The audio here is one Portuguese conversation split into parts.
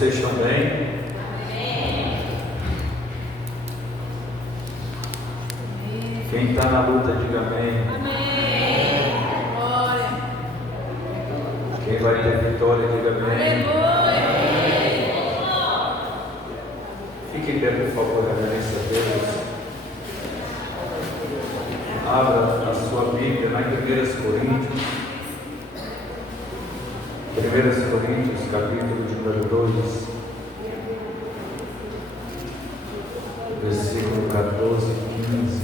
Vocês estão bem? Quem está na luta, diga amém. Quem vai ter vitória, diga amém. Fique em pé, por favor, reverência a Deus. Abra a sua Bíblia lá em 1 Coríntios. 1 Coríntios, capítulo de número 2, versículo 14 e 15.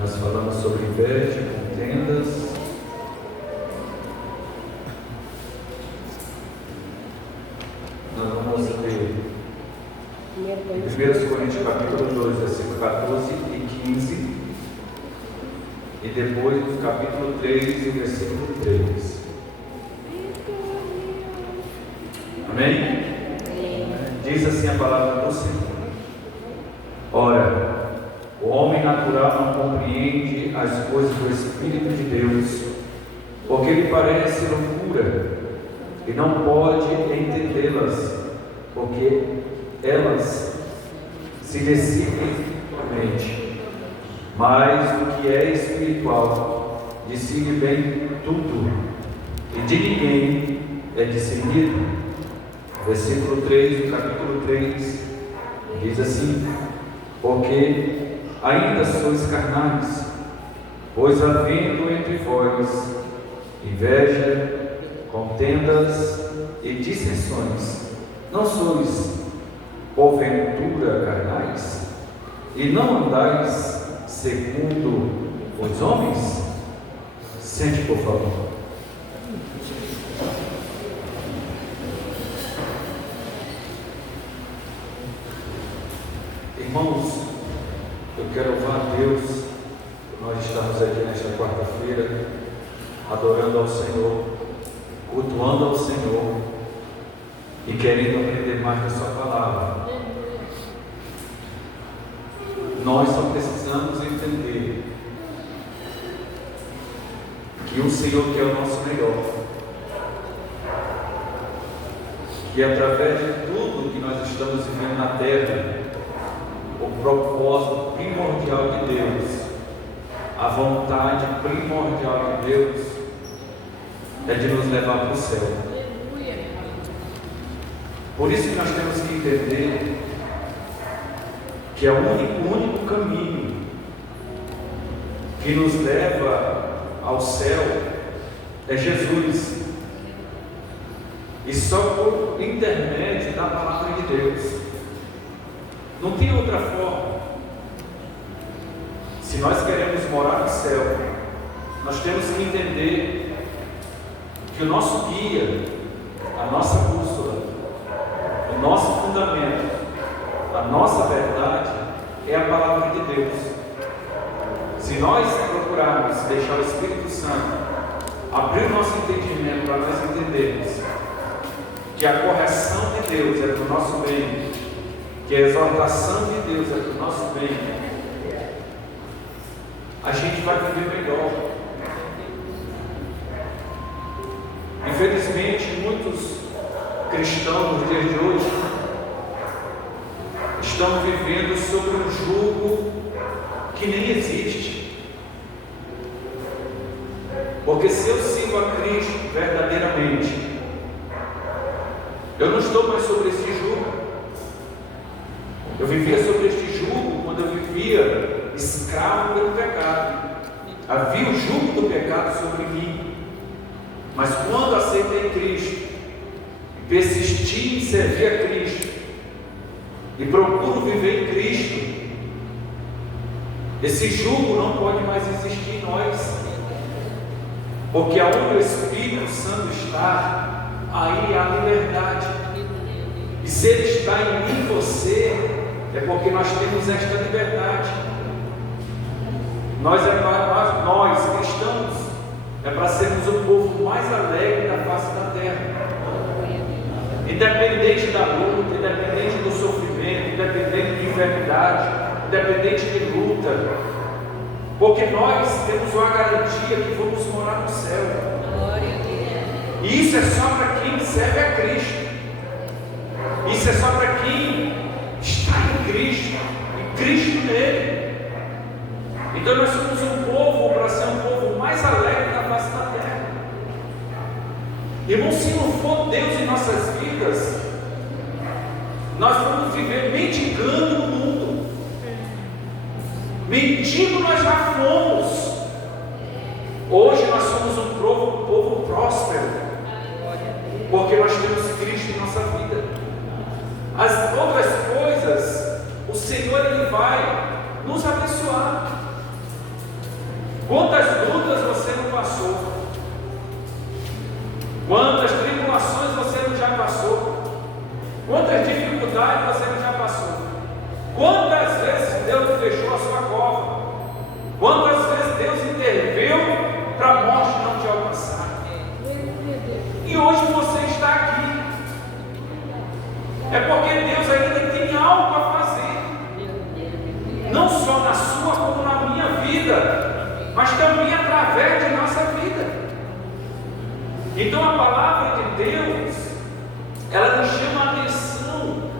Nós falamos sobre inveja, contendas. Nós vamos ler 1 Coríntios capítulo 2, versículo 14 e 15. E depois do capítulo 3 e versículo 3. Amém? Diz assim a palavra do Senhor. Ora, o homem natural não compreende as coisas do Espírito de Deus, porque lhe parece loucura, e não pode entendê-las, porque elas se decidem mente. Mas o que é espiritual discerne bem tudo, e de ninguém é discernido. Versículo 3 do capítulo 3 diz assim: porque ainda sois carnais, pois havendo entre vós inveja, contendas e dissensões, não sois porventura carnais, e não andais segundo os homens? Sente, por favor. Irmãos, eu quero louvar a Deus por nós estamos aqui nesta quarta-feira, adorando ao Senhor, cultuando ao Senhor e querendo aprender mais da Sua palavra. Nós só precisamos entender que o Senhor quer o nosso melhor, que através de tudo que nós estamos vivendo na terra, o propósito primordial de Deus, a vontade primordial de Deus é de nos levar para o céu. Por isso que nós temos que entender que é o único caminho que nos leva ao céu é Jesus, e só por intermédio da palavra de Deus. Não tem outra forma. Se nós queremos morar no céu, nós temos que entender que o nosso guia, a nossa bússola, o nosso fundamento, a nossa verdade é a palavra de Deus. Se nós procurarmos deixar o Espírito Santo abrir o nosso entendimento para nós entendermos que a correção de Deus é para o nosso bem, que a exortação de Deus é para o nosso bem, a gente vai viver melhor. Infelizmente, muitos cristãos nos dias de hoje estão vivendo sobre um jugo que nem existe. Porque se eu sigo a Cristo verdadeiramente, eu não estou mais sobre esse jugo. Eu vivia sobre este jugo quando eu vivia escravo pelo pecado. Havia o jugo do pecado sobre mim. Mas quando aceitei Cristo e persisti em servir a Cristo e procuro viver em Cristo, esse jugo não pode mais existir em nós, porque aonde o Espírito Santo está, aí há liberdade. E se Ele está em mim e você, é porque nós temos esta liberdade. Nós cristãos, é para sermos o povo mais alegre da face da terra. Independente da luta, independente do sofrimento, independente de enfermidade, independente de luta, porque nós temos uma garantia que vamos morar no céu. E isso é só para quem serve a Cristo. Isso é só para quem está em Cristo, e Cristo nele. Então nós somos um povo para ser um povo mais alegre da face da terra. Irmão, se não for Deus em nossas vidas, nós vamos viver mendigando no mundo. Mendigo nós já fomos. Hoje nós somos um povo próspero, porque nós temos Cristo em nossa vida. As outras coisas, o Senhor Ele vai nos abençoar. Quantas lutas você não passou? Quantas tribulações você não já passou? Quantas dificuldades você não já passou? Quantas vezes Deus fechou a sua cova? Quantas vezes Deus interveio para a morte não te alcançar? E hoje você está aqui. É porque Deus ainda tem algo a fazer, não só na sua como na minha vida, mas também através de nossa vida. Então a palavra de Deus, ela nos chama a atenção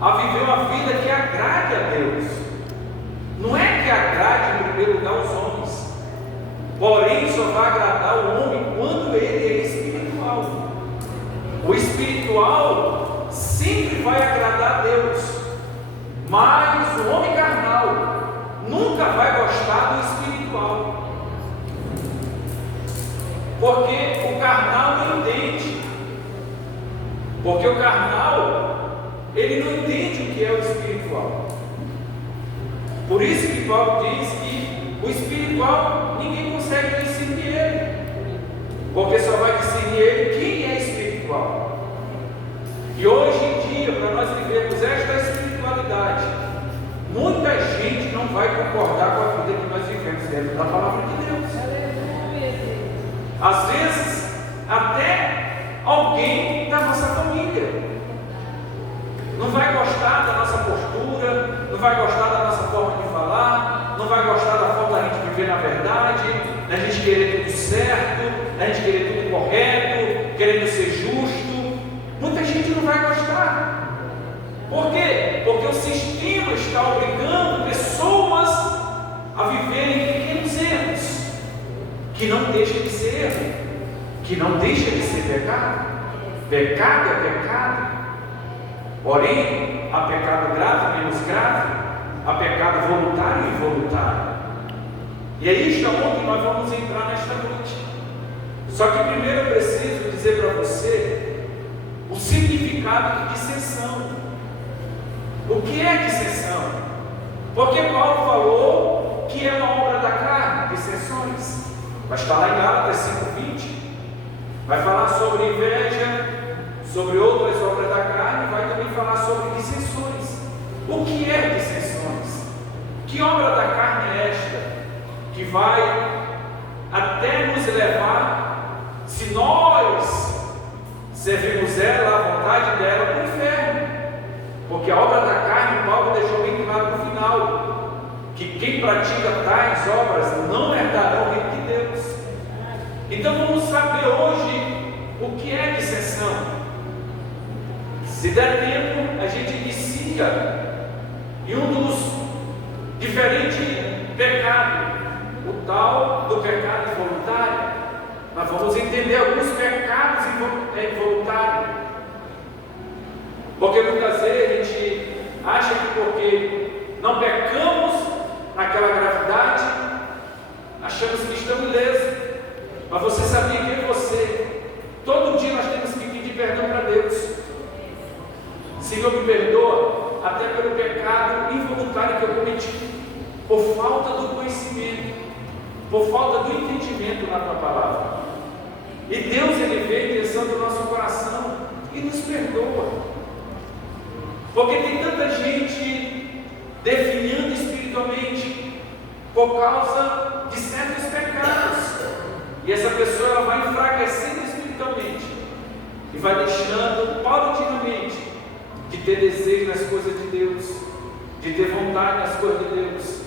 a viver uma vida que agrade a Deus. Não é que agrade em primeiro lugar os homens, porém só vai agradar o homem quando ele é espiritual. O espiritual sempre vai agradar a Deus, mas o homem carnal nunca vai gostar do espiritual, porque o carnal não entende, porque o carnal ele não entende o que é o espiritual. Por isso que Paulo diz que o espiritual ninguém consegue discernir ele, porque só vai discernir ele quem é espiritual. E hoje em dia, para nós vivermos esta espiritualidade, muita gente não vai concordar com a vida que nós vivemos dentro da palavra de Deus. Às vezes, até alguém da nossa família não vai gostar da nossa postura, não vai gostar da nossa forma de falar, não vai gostar da forma da gente viver na verdade, da gente querer tudo certo, da gente querer tudo correto, querendo ser justo. Muita gente não vai gostar. Por quê? Porque o sistema está obrigando pessoas a viverem pequenos erros, que não deixa de ser erro, que não deixa de ser pecado. Pecado é pecado. Porém, há pecado grave, menos grave, há pecado voluntário e involuntário. E é isto onde nós vamos entrar nesta noite. Só que primeiro eu preciso dizer para você o significado de dissensão. O que é dissensão? Porque Paulo falou que é uma obra da carne, dissensões. Vai estar lá em Gálatas 5:20. Vai falar sobre inveja, sobre outras obras da carne, vai também falar sobre dissensões. O que é dissensões? Que obra da carne é esta? Que vai até nos levar, se nós servimos ela, a vontade dela, para o inferno. Porque a obra da carne, Paulo deixou bem claro no final, que quem pratica tais obras não herdarão o reino de Deus. Então vamos saber hoje o que é dissensão. Se der tempo, a gente inicia em um dos diferentes pecados, o tal do pecado involuntário. Nós vamos entender alguns pecados involuntários, porque muitas vezes a gente acha que porque não pecamos naquela gravidade, achamos que estamos ilesos. Mas você sabia que você, todo dia nós temos que pedir perdão para Deus. Senhor, me perdoa até pelo pecado involuntário que eu cometi, por falta do conhecimento, por falta do entendimento na tua palavra. E Deus, Ele vem pensando no nosso coração e nos perdoa, porque tem tanta gente definhando espiritualmente por causa de certos pecados, e essa pessoa ela vai enfraquecendo espiritualmente e vai deixando paulatinamente de ter desejo nas coisas de Deus, de ter vontade nas coisas de Deus,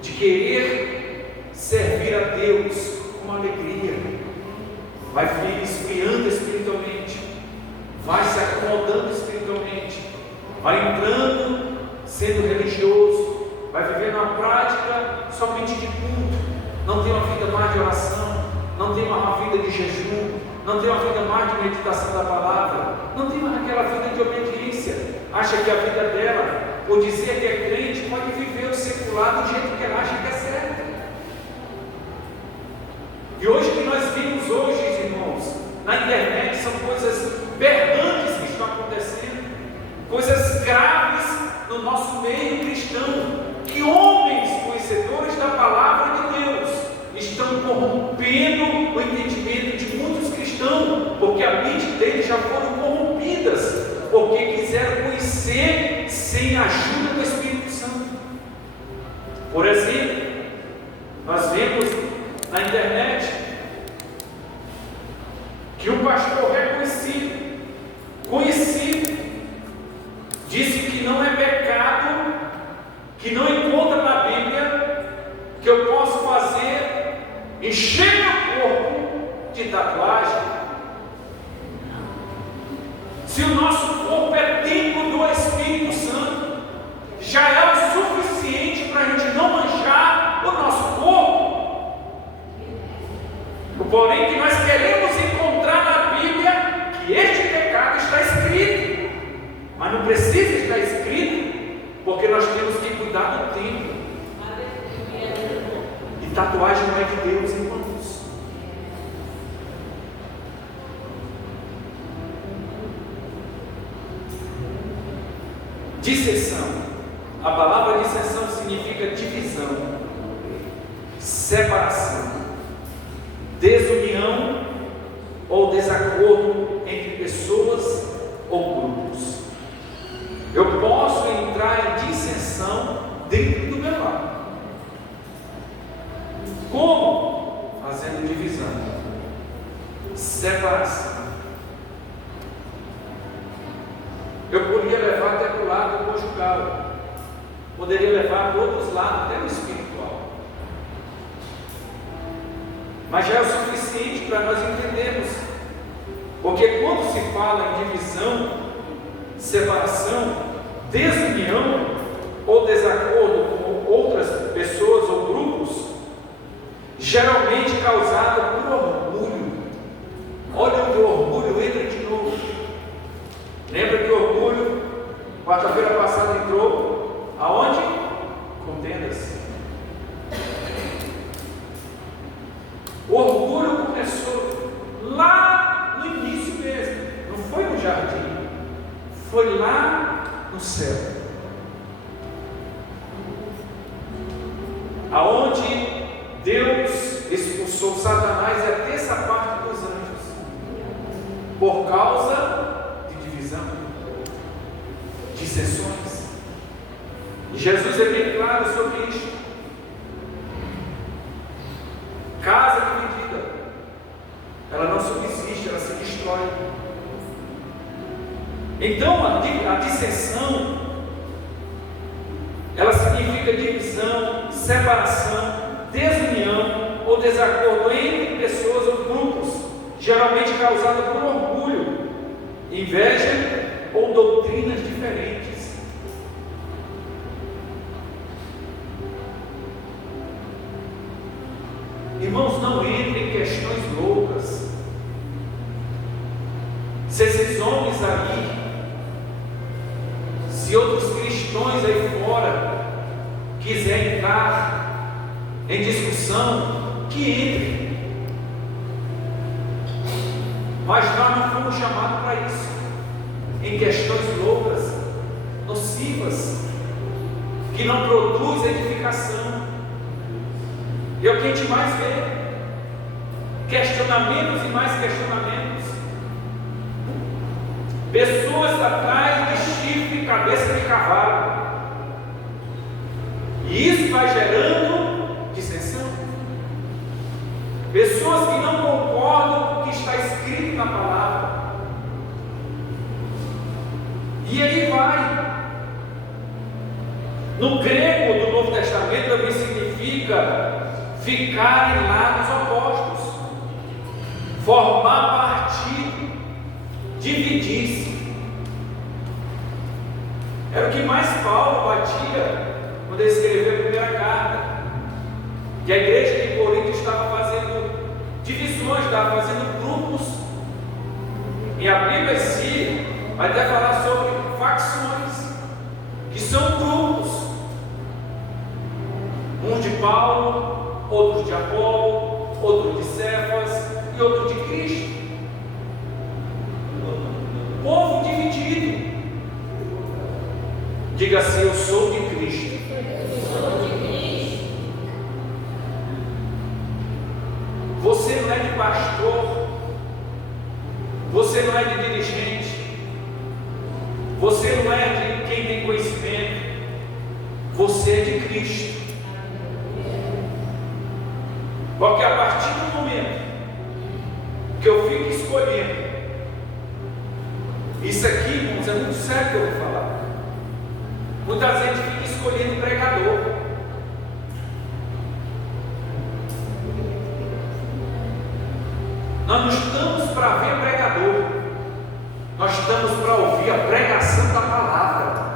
de querer servir a Deus com alegria. Vai esfriando espiritualmente. vai entrando sendo religioso, vai vivendo uma prática somente de culto, não tem uma vida mais de oração, não tem uma vida de jejum, não tem uma vida mais de meditação da palavra, não tem mais aquela vida de obediência, acha que a vida dela, por dizer que é crente, pode viver o secular do jeito que ela acha que é certo. E hoje que nós vimos hoje, irmãos, na internet, são coisas berrantes que estão acontecendo, coisas graves no nosso meio cristão, que homens conhecedores da palavra de Deus estão corrompendo o entendimento de muitos cristãos, porque a mente deles já foram corrompidas, porque quiseram conhecer sem a ajuda do Espírito Santo. Por exemplo, nós vemos na internet que um pastor conhecido, disse que não é pecado, que não encontra na Bíblia, que eu posso fazer, encher meu corpo de tatuagem. Se o nosso corpo é templo do Espírito Santo, já é o suficiente para a gente não manchar o nosso corpo. Porém, que nós queremos encontrar na Bíblia que este pecado está escrito, mas não precisa estar escrito, porque nós temos que cuidar do templo. E tatuagem não é de Deus, irmãos. Dissensão. A palavra dissensão significa divisão, separação, desunião ou desacordo entre pessoas ou grupos. Eu posso entrar em dissensão dentro do meu lar. Como? Fazendo divisão, separação. Eu poderia levar até para o lado conjugal, poderia levar para outros lados, até no espiritual. Mas já é o suficiente para nós entendermos, porque quando se fala em divisão, separação, desunião ou desacordo com outras pessoas ou grupos, geralmente causada por orgulho. Olha onde o orgulho entra de novo. Lembra que o orgulho, quarta-feira passada, entrou aonde? Contendas. O orgulho começou lá no início mesmo, não foi no jardim, foi lá no céu, aonde Deus expulsou Satanás e a terça parte dos anjos, por causa de divisão, dissensões. E Jesus é bem claro sobre isso. Casa dividida, ela não subsiste, ela se destrói. Então a dissensão, ela significa divisão, separação, desunião ou desacordo entre pessoas ou grupos, geralmente causada por orgulho, inveja ou doutrinas diferentes. Irmãos, não entrem em questões loucas. Se esses homens aí, se outros cristãos aí fora quiserem entrar em discussão, que entrem. Mas nós não fomos chamados para isso, em questões loucas, nocivas, que não produz edificação. É o que a gente mais vê, questionamentos e mais questionamentos, pessoas atrás de chifre e cabeça de cavalo, e isso vai gerando dissensão, pessoas que não concordam com o que está escrito na palavra, e aí vai. No grego do Novo Testamento também significa ficar em lados opostos, formar partido, dividir-se. Era o que mais Paulo batia quando ele escreveu a primeira carta, que a igreja de Corinto estava fazendo divisões, estava fazendo grupos, e a Bíblia em si vai até falar sobre facções, que são grupos, uns de Paulo, outros de Apolo, outros de Cefas e outros de Cristo. Povo dividido. Diga assim: eu sou de Cristo. Você não é de pastor, você não é de dirigente, você não é de quem tem conhecimento, você é de Cristo. Porque a partir do momento que eu fico escolhendo, isso aqui, irmãos, é muito sério que eu vou falar. Muita gente fica escolhendo pregador. Nós não estamos para ver pregador, nós estamos para ouvir a pregação da palavra.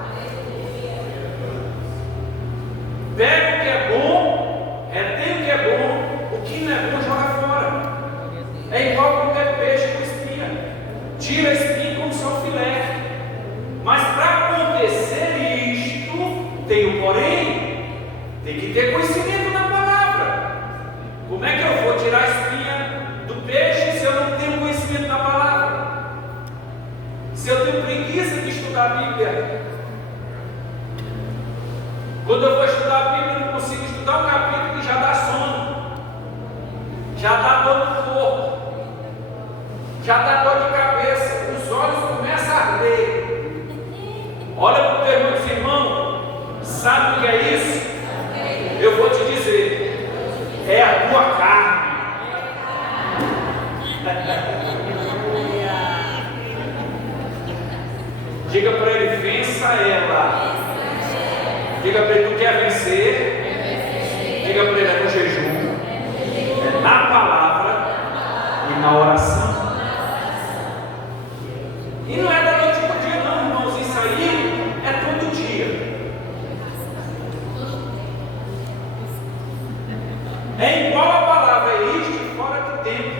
Pega o que é bom, retém o que é bom, o que não é bom joga fora. É igual qualquer peixe com espinha, tira a espinha como só o filé. Mas para acontecer isto, tem o porém, tem que ter conhecimento da palavra. Como é que eu vou tirar a espinha do peixe se eu não tenho conhecimento da palavra? Se eu tenho preguiça de estudar a Bíblia? Quando eu vou estudar a Bíblia, eu não consigo estudar um capítulo que já dá sono, já dá dor no corpo, já dá dor de cabeça, os olhos começam a arder. Olha para o teu irmão e diz: irmão, sabe o que é isso? Eu vou te dizer, é a tua carne. Diga para ele: vença ela. Diga para ele: tu quer vencer? Diga para ele: é no jejum, é na palavra e na oração. E não é da noite para o dia, não, irmãos. Isso aí é todo dia. É igual a palavra, é isto e fora do tempo.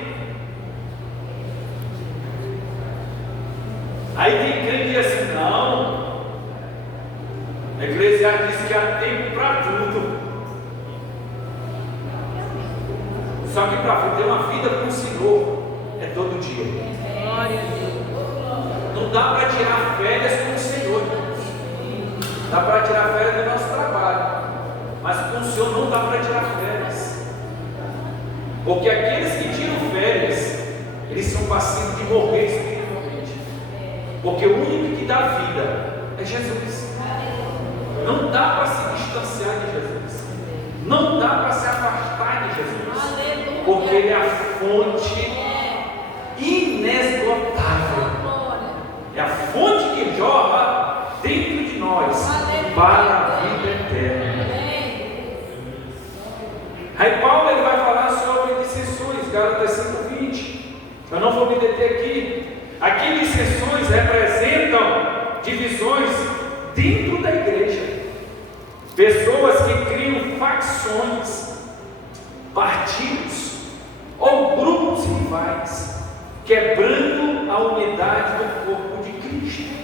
Aí tem crente que diz assim: não, a Eclesiastes diz que há tempo para tudo. Só que para ter uma vida com o Senhor é todo dia. Não dá para tirar férias com o Senhor. Dá para tirar férias do nosso trabalho, mas com o Senhor não dá para tirar férias. Porque aqueles que tiram férias, eles são passivos de morrer espiritualmente. Porque o único que dá vida é Jesus. Não dá para se distanciar de Jesus. Não dá para se afastar de Jesus. Porque Ele é a fonte inesgotável. É a fonte que jorra dentro de nós para a vida eterna. Aí Paulo ele vai falar sobre dissensões, Gálatas 5:20. Eu não vou me deter aqui. Aqui dissensões representam divisões dentro da igreja. Pessoas que criam facções, partidos ou grupos rivais, quebrando a unidade do corpo de Cristo.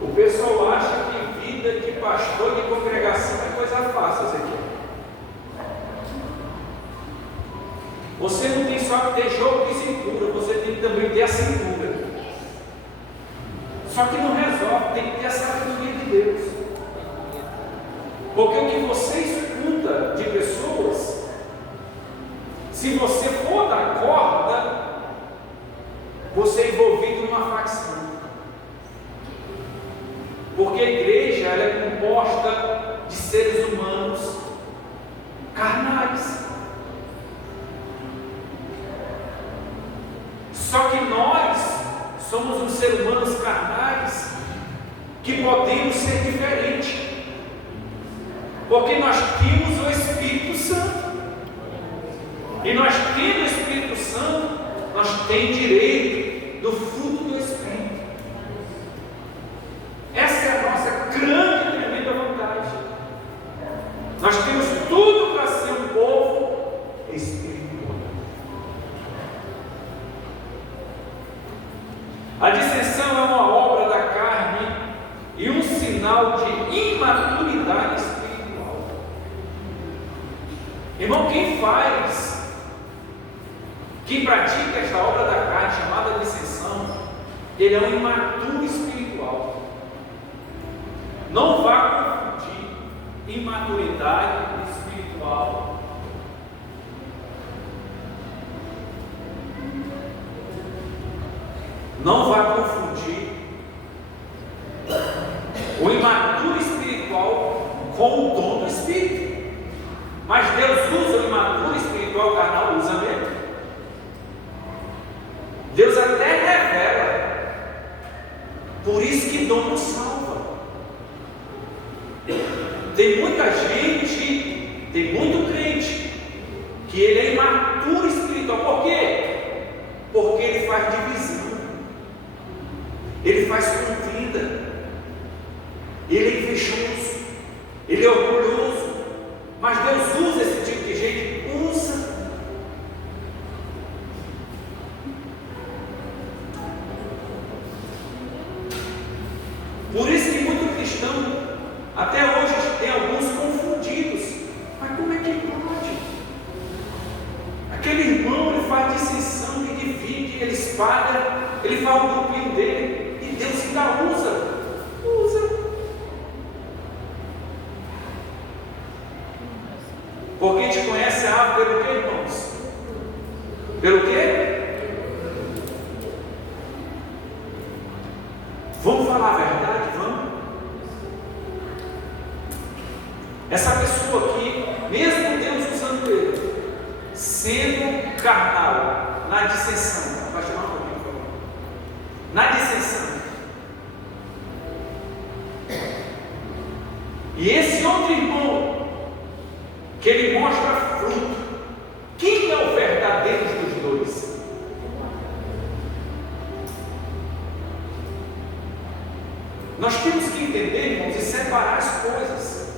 O pessoal acha que vida de pastor de congregação é coisa fácil, isso aqui. Você não tem só que ter jogo de cintura, você tem que também ter a cintura. Só que não resolve, tem que ter a sabedoria de Deus. Porque o que você escuta de pessoas, se você for dar corda, você é envolvido numa facção. Porque a igreja ela é composta de seres humanos carnais. Só que nós somos uns seres humanos carnais que podemos ser diferentes. Porque nós temos o Espírito Santo. E nós tendo o Espírito Santo, nós temos direito do fruto do Espírito. Essa é a nossa grande e tremenda vantagem. Nós temos tudo para ser um povo espiritual. A dissensão é uma obra da carne e um sinal de imaturidade espiritual. Irmão, quem pratica esta obra da carne chamada dissensão, ele é um imaturo espiritual. Não vá confundir imaturidade espiritual. Não vá confundir o imaturo espiritual com o dom do Espírito. Mas Deus usa o imaturo espiritual, carnal usa mesmo. Deus até revela. Por isso que dom não salva. Tem muita gente, tem muito crente que ele é imaturo espiritual. Por quê? Porque ele faz divisão, ele faz contenda, ele é invejoso, ele é orgulhoso. Mas Deus usa esse tipo de gente, usa. Por isso que muito cristão, até hoje, tem alguns confundidos. Mas como é que pode? Aquele irmão, ele faz dissensão, ele divide, ele espalha, ele faz o grupinho dele, e Deus ainda usa. Porque a gente conhece a árvore pelo quê, irmãos? Pelo quê? Vamos falar a verdade? Vamos? Essa pessoa aqui, mesmo Deus usando ele, sendo carnal, na dissensão, vai chamar um pouquinho, por favor. Na dissensão. E esse outro irmão, que ele mostra fruto, quem é o verdadeiro dos dois? Nós temos que entender, irmãos, e separar as coisas.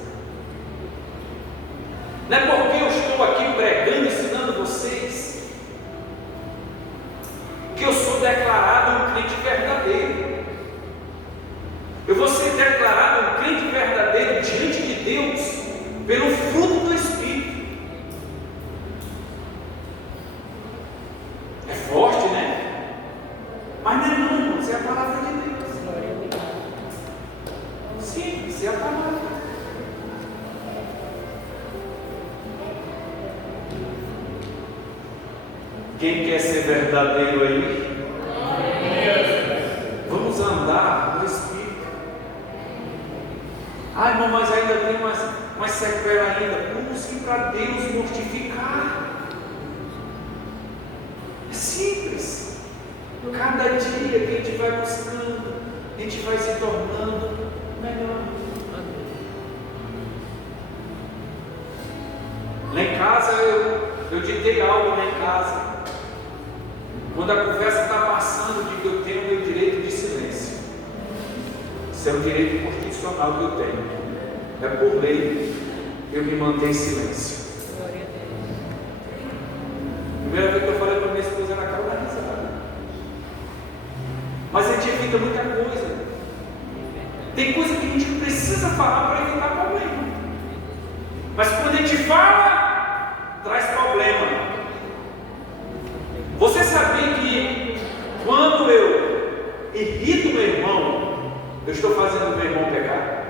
Não é porque eu estou aqui pregando, ensinando vocês, que eu sou declarado um crente verdadeiro. Eu vou ser declarado um crente verdadeiro diante de Deus pelo fruto do Espírito. É forte, né? Mas não é não, irmãos, é a palavra de Deus. Sim, isso é a palavra. Quem quer ser verdadeiro aí? Vamos andar no Espírito. Ah, irmão, mas ainda tem mais sequela ainda. Busque para Deus mortificar. É simples. Cada dia que a gente vai buscando, a gente vai se tornando melhor. Lá em casa eu ditei algo lá em casa. Quando a conversa está passando, de que eu tenho o meu direito de silêncio. Isso é um direito constitucional que eu tenho. É por lei eu me mantenho em silêncio. Primeira vez que eu falei para minha esposa na cara da risada. Mas a gente evita muita coisa. Tem coisa que a gente não precisa falar para evitar problema. Mas quando a gente fala, traz problema. Você sabia que quando eu irrito meu irmão, eu estou fazendo o meu irmão pecar?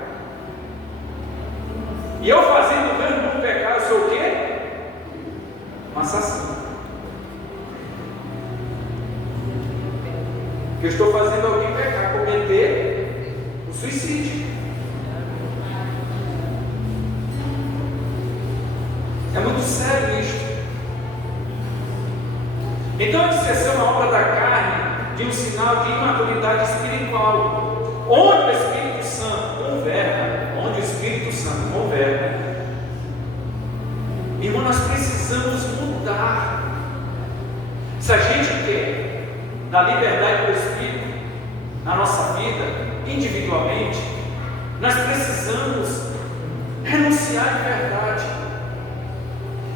E eu fazendo o meu irmão pecar, eu sou o quê? Um assassino. Porque eu estou fazendo alguém pecar, cometer o suicídio. É muito sério isto. Então a dissensão é uma obra da carne, de um sinal de imaturidade espiritual. Onde o Espírito Santo governa, irmão, nós precisamos mudar. Se a gente quer da liberdade do Espírito na nossa vida, individualmente, nós precisamos renunciar de verdade.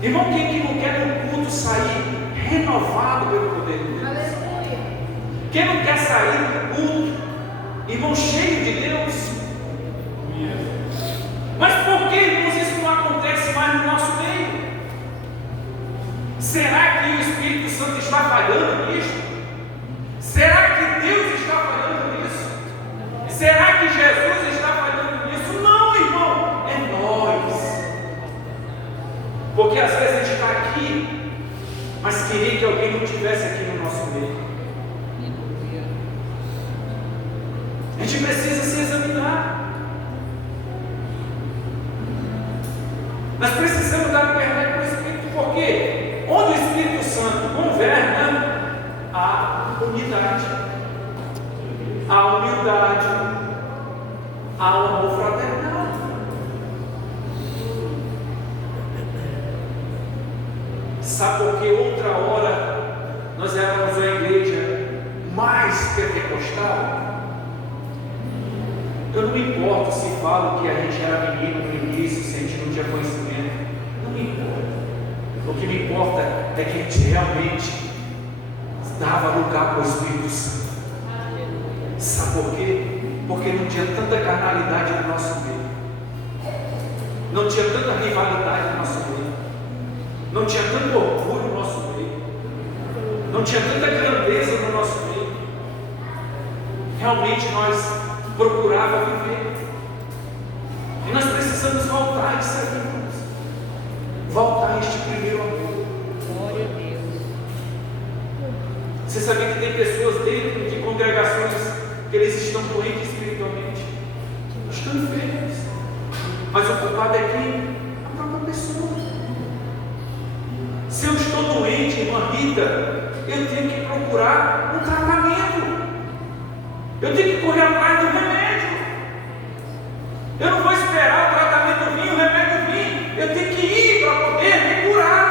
Irmão, quem que não quer no culto sair renovado pelo poder de Deus? Aleluia. Quem não quer sair do culto, irmão, cheio de Deus? Mas por que, irmãos, isso não acontece mais no nosso meio? Será que o Espírito Santo está falhando nisso? Será que Deus está falhando nisso? Será que Jesus está falhando nisso? Não, irmão, é nós. Porque às vezes a gente está aqui, mas queria que alguém não estivesse aqui no nosso meio. A gente precisa se examinar. Nós precisamos dar liberdade para o Espírito, porque onde o Espírito Santo governa, há unidade, há humildade, há um amor fraternal. Sabe por que outra hora nós éramos uma igreja mais pentecostal? Eu não me importo se falo que a gente era menino no início, se a gente não tinha conhecimento. Não me importa. O que me importa é que a gente realmente dava lugar para o Espírito Santo. Sabe por quê? Porque não tinha tanta carnalidade no nosso meio. Não tinha tanta rivalidade no nosso meio. Não tinha tanto orgulho no nosso meio. Não tinha tanta grandeza no nosso meio. Realmente nós procurava viver. E nós precisamos voltar a isso aí, irmãos. Voltar a este primeiro amor. Glória a Deus. Você sabia que tem pessoas dentro de congregações que eles estão doentes espiritualmente? Estão enfermos. Mas o culpado é quem? A própria pessoa. Se eu estou doente, irmã Rita, eu tenho que procurar um tratamento. Eu tenho que correr atrás do remédio. Eu não vou esperar o tratamento vir, o remédio vir. Eu tenho que ir para poder me curar.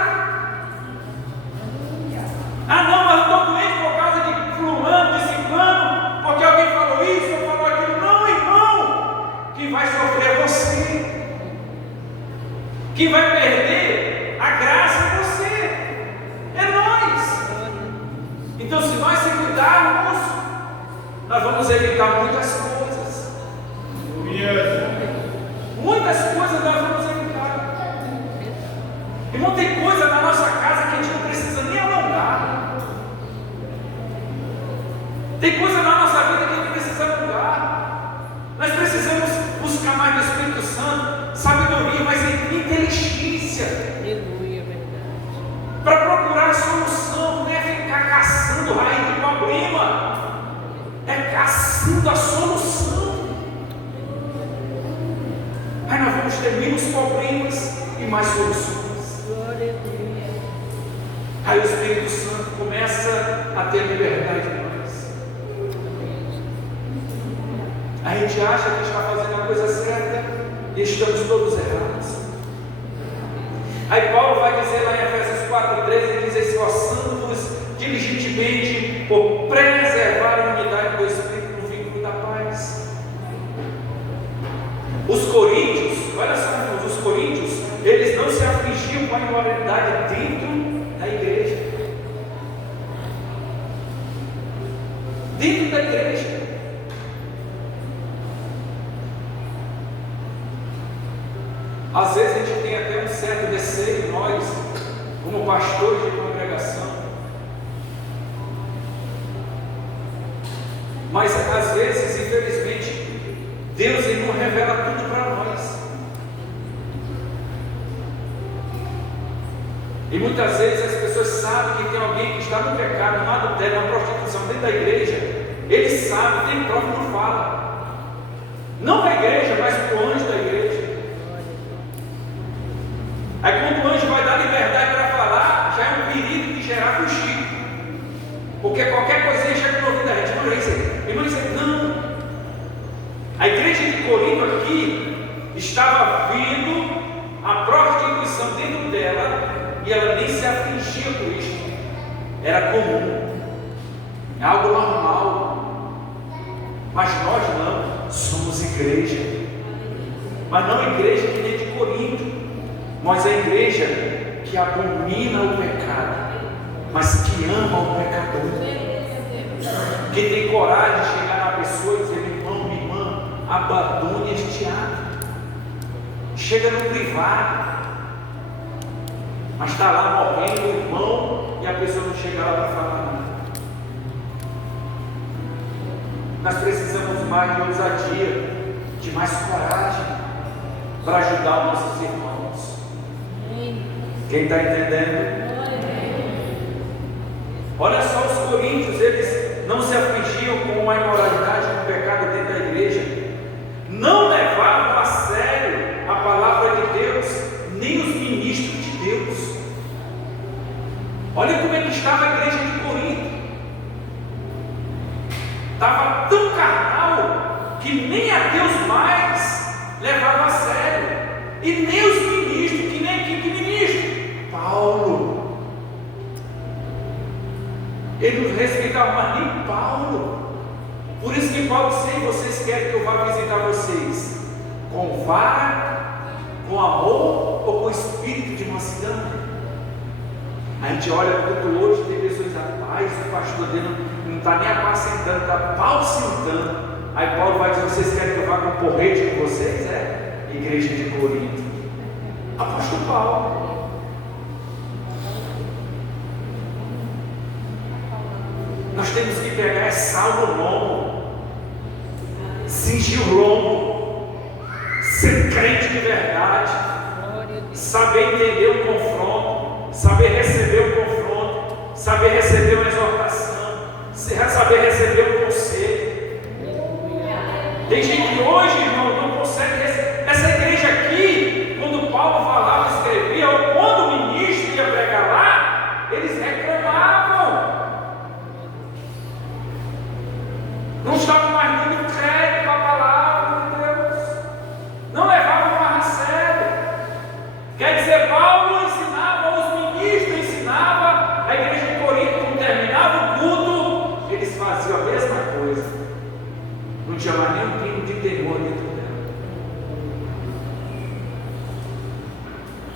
Ah não, mas eu estou doente por causa de fulano, de ciclano, porque alguém falou isso, ou falou aquilo. Não, irmão. Quem vai sofrer é você. Quem vai perder a graça é você. É nós. Então se nós se cuidarmos, nós vamos evitar muitas coisas. Muitas coisas nós vamos evitar. Irmão, tem coisa na nossa casa que a gente não precisa nem alongar. Tem coisa na nossa vida que a gente precisa alongar. Nós precisamos buscar mais do Espírito Santo, sabedoria, mas inteligência. Aleluia, verdade. Para procurar a solução, não é ficar caçando raiz de problema. É caçando a solução. Aí nós vamos ter menos problemas e mais soluções. Glória a Deus. Aí o Espírito Santo começa a ter liberdade em nós. A gente acha que está fazendo a coisa certa e estamos todos errados. Aí Paulo vai dizer lá em Efésios 4:13, ele diz: esforçando-nos diligentemente por preservar a unidade do Espírito no vínculo da paz. Os coríntios, olha só, irmãos, os coríntios, eles não se afligiam com a imoralidade dentro da igreja. Dentro da igreja. Às vezes a gente tem até um certo receio, nós, como pastores de congregação. Mas às vezes, infelizmente, Deus ele não revela tudo para nós. E muitas vezes as pessoas sabem que tem alguém que está no pecado, no adultério, na prostituição dentro da igreja. Ele sabe, tem prova, não fala. Não para a igreja, mas para o anjo da igreja. Aí quando o anjo vai dar liberdade para falar, já é um perigo de gerar fugido. Porque qualquer coisinha chega no ouvido da gente. Não, isso aí. Não. A igreja de Corinto aqui estava vindo a prostituição dentro dela e ela nem se afligia por isso. era comum, é algo normal. Mas nós não somos igreja, mas não igreja que nem de Corinto, mas a igreja que abomina o pecado, mas que ama o pecador, que tem coragem de chegar na pessoa e dizer: meu irmão, minha irmã, abandone este ato. Chega no privado, mas está lá morrendo o irmão e a pessoa não chega lá para falar nada. Nós precisamos mais de ousadia, de mais coragem para ajudar os nossos irmãos. Quem está entendendo? Olha só, os coríntios, eles não se afligiam com a imoralidade, com o pecado dentro da igreja, não levavam a sério a palavra de Deus, nem os ministros de Deus. Olha como é que estava a igreja de Corinto. Estava tão carnal que nem a Deus mais levava a sério, e nem os ministros, que nem que ministro? Paulo. Ele não respeitava mais nem Paulo. Por isso que Paulo disse: vocês querem que eu vá visitar vocês com vara, com amor ou com espírito de mansidão? A gente olha para o culto hoje, tem pessoas: rapaz, o pastor dele não está nem apacentando, está pausentando. Aí Paulo vai dizer: vocês querem que eu vá com porrete com vocês? Igreja de Corinto. Apóstolo Paulo. Nós temos que pegar sal no lombo, cingir o lombo, ser crente de verdade, saber entender o confronto, saber receber o confronto, saber receber uma exortação, saber receber o conselho. Tem gente que hoje, irmão, não consegue receber. Essa igreja aqui, quando Paulo falava, escrevia, ou quando o ministro ia pregar lá, eles reclamavam. Não estavam mais dando crédito à palavra de Deus, não levavam mais a sério. Quer dizer, Paulo ensinava, os ministros ensinavam, a igreja de Corinto, quando terminava o culto, eles faziam a mesma coisa. Não tinha mais nem um pingo de terror dentro dela.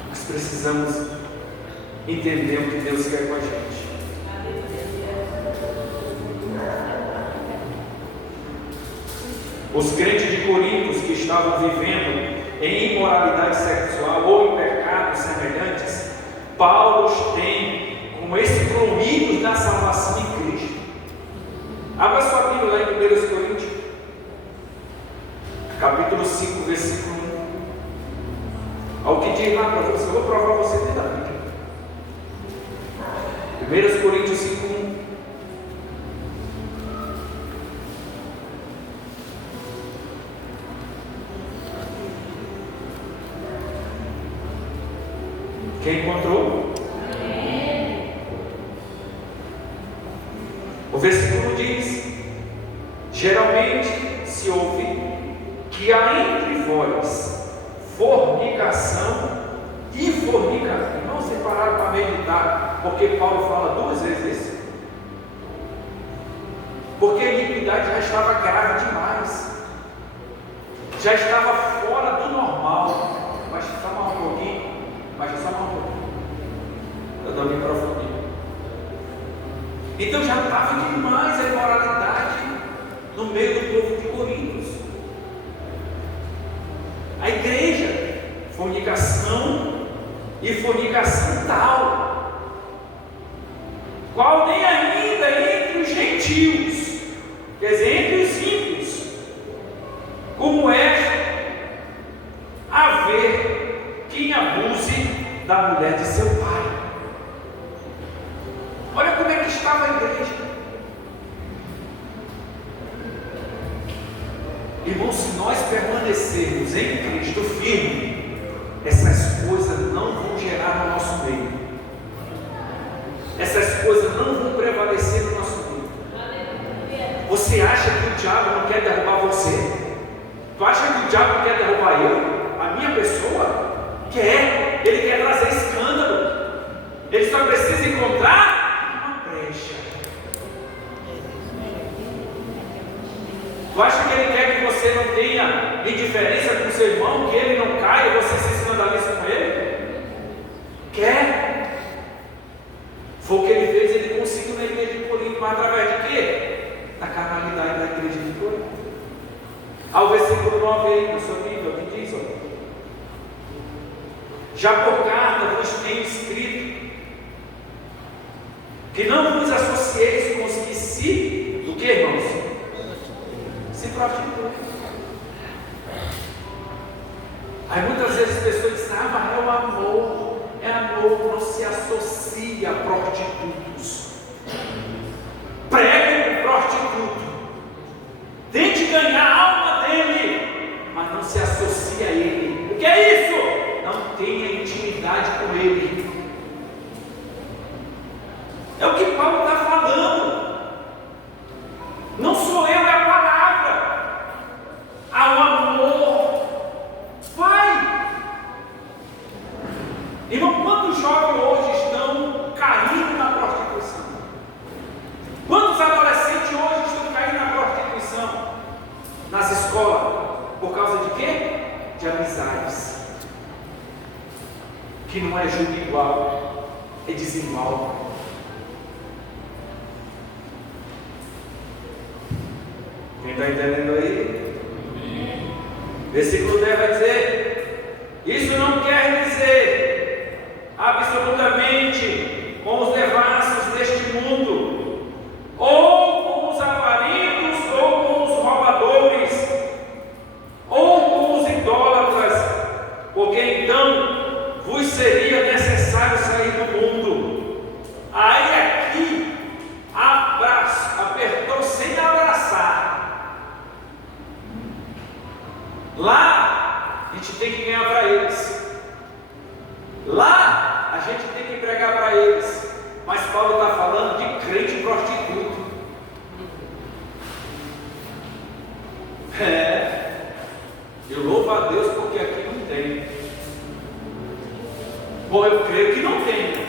Nós precisamos entender o que Deus quer com a gente. Os crentes de Corinto que estavam vivendo em imoralidade sexual ou em pecados semelhantes, Paulo os tem como excluídos da salvação em Cristo. Abra sua Bíblia lá em 1 Coríntios, capítulo 5, versículo 1. Olha o que diz lá para você, eu vou provar você dentro da Bíblia. 1 Coríntios 5, 1. Quem encontrou? O versículo diz: geralmente se ouve que há entre vós fornicação e fornicação. Não se pararam para meditar, porque Paulo fala duas vezes isso. Porque a iniquidade já estava grave demais, já estava fora do normal. Mas só mais um pouquinho. Mas só mais um pouquinho. Eu dou microfone. Então já estava demais a imoralidade no meio do povo de Corinto. A igreja, fornicação e fornicação tal, qual nem ainda entre os gentios, quer dizer, entre os ímpios, como é haver quem abuse da mulher de seu pai. Olha como é que estava a igreja. Irmãos, se nós permanecermos em Cristo firme, essas coisas não vão gerar no nosso meio. Essas coisas não vão prevalecer no nosso meio. Você acha que o diabo não quer derrubar você? Tu acha que o diabo quer derrubar eu? A minha pessoa? Quer. Ele quer trazer escândalo. Ele só precisa encontrar uma brecha. você não tenha indiferença com o seu irmão, que ele não caia e você se escandaliza com ele? Quer? Foi o que ele fez, ele conseguiu na igreja de Corinto, mas através de quê? Da carnalidade da igreja de Corinto. Ao versículo 9 aí, na sua Bíblia, o que diz? Ó? Já por carta vos tenho escrito que não vos associeis com os que se, do que, irmãos? Se prostituem. Aí muitas vezes as pessoas dizem, mas é o amor, não se associa a prostitutos. Pregue com prostituto, tente ganhar a alma dele, mas não se associa a ele. O que é isso? Não tenha intimidade com ele. É o que Paulo está falando. Não sou eu, é a palavra. Há um amor. Vai. Irmão, quantos jovens hoje estão caindo na prostituição? Quantos adolescentes hoje estão caindo na prostituição? Nas escolas. Por causa de quê? De amizades. Que não é julgo igual, é desigual. Quem está entendendo aí? Versículo 10 vai dizer: isso não quer dizer absolutamente com os devassos deste mundo, ou com os avarentos, ou com os roubadores, ou com os idólatras, porque então vos seria necessário sair do mundo. Aí aqui, apertou sem abraçar. Lá, a gente tem que ganhar para eles. Lá, a gente tem que pregar para eles. Mas Paulo está falando de crente prostituto. Eu louvo a Deus porque aqui não tem. Bom, eu creio que não tem.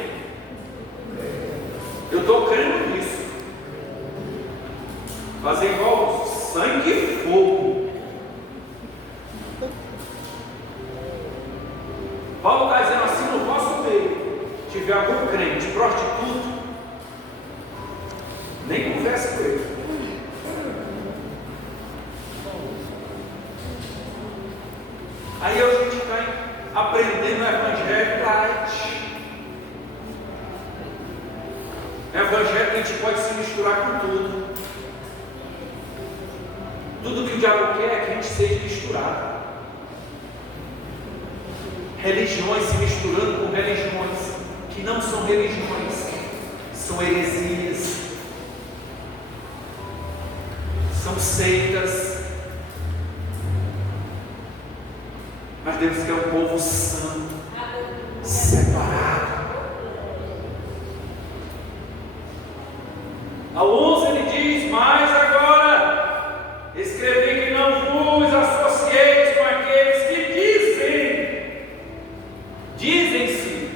Eu estou crendo nisso. Fazer igual sangue e fogo. Paulo está dizendo assim: no vosso meio tiver algum crente prostituto, nem converse com ele. Aí a gente vai aprendendo o evangelho light. É o evangelho que a gente pode se misturar com tudo. Tudo que o diabo quer é que a gente seja misturado. Religiões se misturando com religiões que não são religiões, são heresias, são seitas. Mas Deus quer um povo santo, separado. Ao 11 ele diz: mas agora escrevi que não vos associeis com aqueles que dizem-se.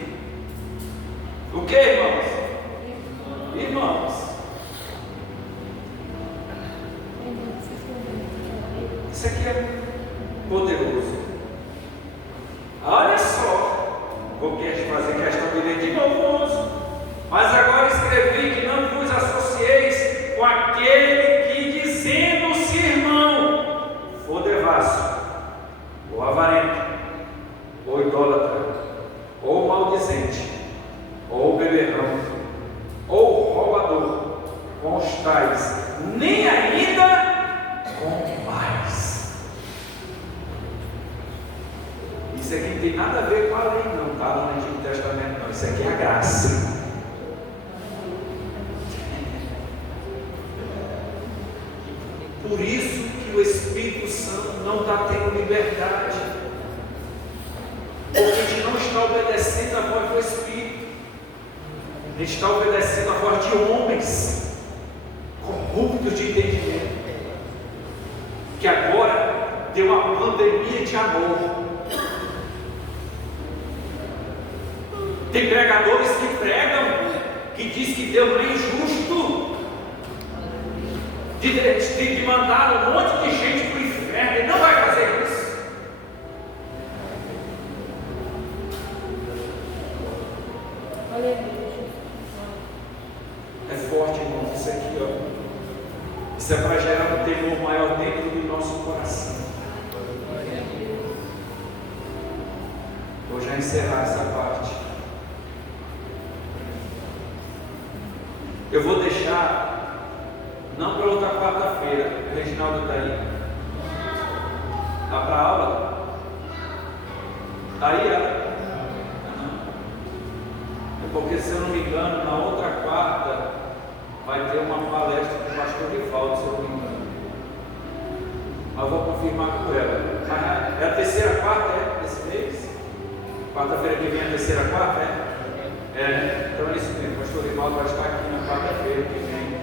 O que, irmãos? Irmãos. Isso aqui é poderoso. Olha só, vou fazer questão de ler de novo. Mas agora escrevi que não vos associeis com aquele que, dizendo-se irmão, for devasso, ou avarento, ou idólatra, ou maldizente, ou beberrão, ou roubador, com os tais, nem ainda com mais. Isso aqui não tem nada a ver com a lei, não, tá? No Antigo Testamento, não. Isso aqui é a graça. Por isso que o Espírito Santo não está tendo liberdade, porque a gente não está obedecendo a voz do Espírito, a gente está obedecendo a voz de homens corruptos de entendimento, que agora deu uma pandemia de amor. Tem pregadores que pregam, que diz que Deus não é injusto de mandar um monte de gente para o inferno. Isso é para gerar um temor maior dentro do nosso coração. Glória a Deus. Vou já encerrar essa parte. Eu vou deixar, não para outra quarta-feira, o Reginaldo está aí. Está para a aula? Está aí ela? É porque, se eu não me engano, na outra quarta vai ter uma palestra com o pastor Rivaldo, se eu não me engano. Mas vou confirmar com ela. É a terceira quarta, desse mês? Quarta-feira que vem é a terceira quarta, então é isso mesmo. O pastor Rivaldo vai estar aqui na quarta-feira que vem,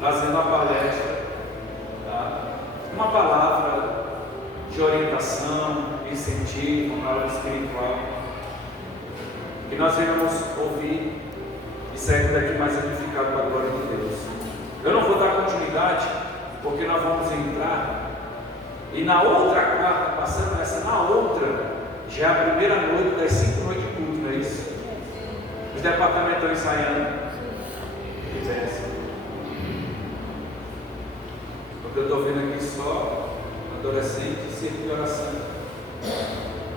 trazendo a palestra, tá? Uma palavra de orientação, incentivo, uma palavra espiritual, que nós venhamos ouvir e sair daqui mais edificado para a glória de Deus. Eu não vou dar continuidade, porque nós vamos entrar, e na outra quarta, passando essa, na outra, já é a primeira noite das 5 noites de culto, não é isso? Os departamentos estão ensaiando. Porque eu estou vendo aqui só adolescente e círculo de oração.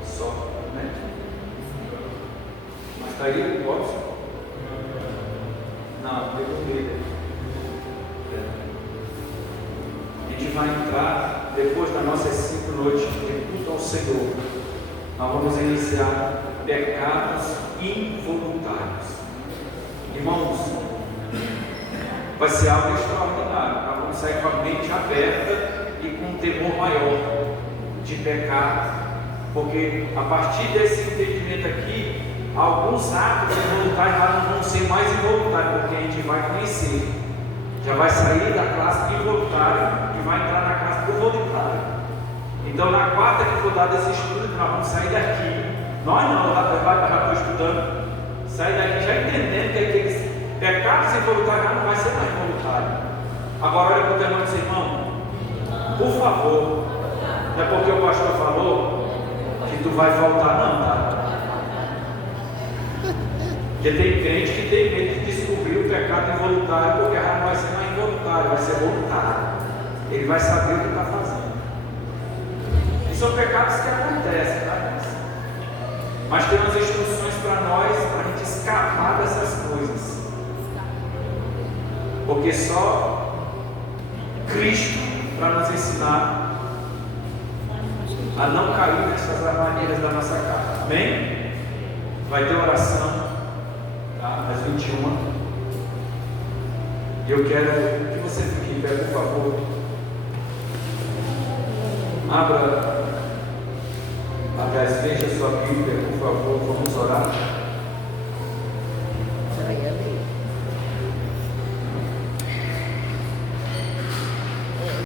Só, né? Mas está aí o Watson? Não, pegou dele. A gente vai entrar, depois das nossas 5 noites de culto ao Senhor, nós vamos iniciar pecados involuntários. Irmãos, vai ser algo extraordinário. Nós vamos sair com a mente aberta e com um temor maior de pecado, porque a partir desse entendimento aqui, alguns atos involuntários não vão ser mais involuntários, porque a gente vai conhecer, já vai sair da classe involuntária e vai entrar na classe do voluntário. Então, na quarta que for dado esse estudo, nós vamos sair daqui. Nós não, já estou estudando, sair daqui já entendendo que aqueles pecados involuntários não vai ser mais voluntário. Agora, olha para o teu irmão e diz: irmão, por favor, não é porque o pastor falou que tu vai voltar, não, tá? Porque tem crente que tem medo de descobrir o pecado involuntário, porque não vai ser mais involuntário, vai ser voluntário. Ele vai saber o que está fazendo. E são pecados que acontecem, tá? Mas tem umas instruções para nós, para a gente escapar dessas coisas. Porque só Cristo para nos ensinar a não cair nessas armadilhas da nossa carne. Amém? Vai ter oração, tá? Às 21. E eu quero que você fique em pé, por favor. Abra, aliás, veja sua Bíblia, por favor. Vamos orar. Glória a Deus.